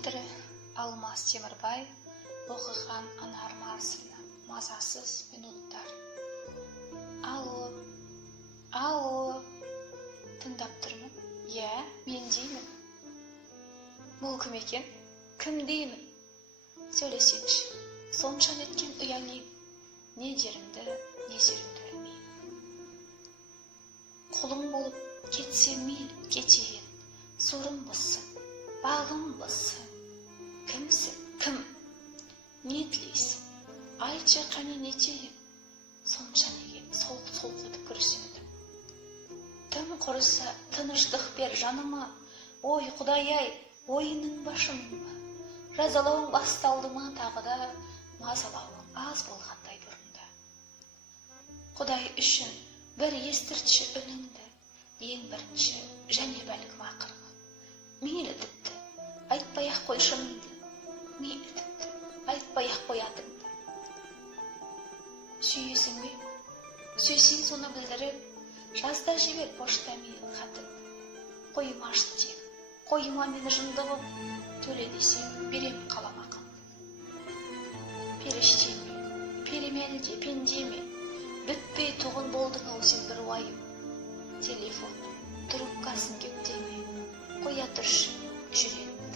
Авторы Алмас Темірбай оқыған Анар Марсына мазасыз минуттар. Алло, тыңдап тұрмын? Иә, мен деймін. Бұл кім екен? Кім деймін? Сөйлесеңші, сонша неткен ұяң ең. Не дерімді, не серімді білмеймін. Құлың болып кетсем мейлі кетейін, сорым бұссын, бағым бұссын. Кімсің, кім? Не тілейсің? Айтшы қане не етейін? Сонша неге солқ-солқ етіп күрсіндім. Тым құрыса тыныштық бер жаныма. Ой, Құдай-ай, ойының башымын ба? Жазалауың басталды ма тағы да, мазалауың аз болғандай бұрында. Құдай үшін бір естіртші үніңді, ең бірінші және бәлкім ақырғы. Мейлі тіпті, айтпай-ақ қой шыныңды. Мейлі тіпті, айтпай-ақ қой атыңды. Сүйесің бе? Сүйсең соны білдіріп, жазда жібер поштамен хатыңды. Қойыма ашты тек, қойыма мені жындығым, төле десең берем қаламақыңды. Періште ме, переменде, пенде ме, бітпей тұғын болдың ау сен бір уайым. Телефонның трубкасын кептеме, қоя тұршы жүрегім.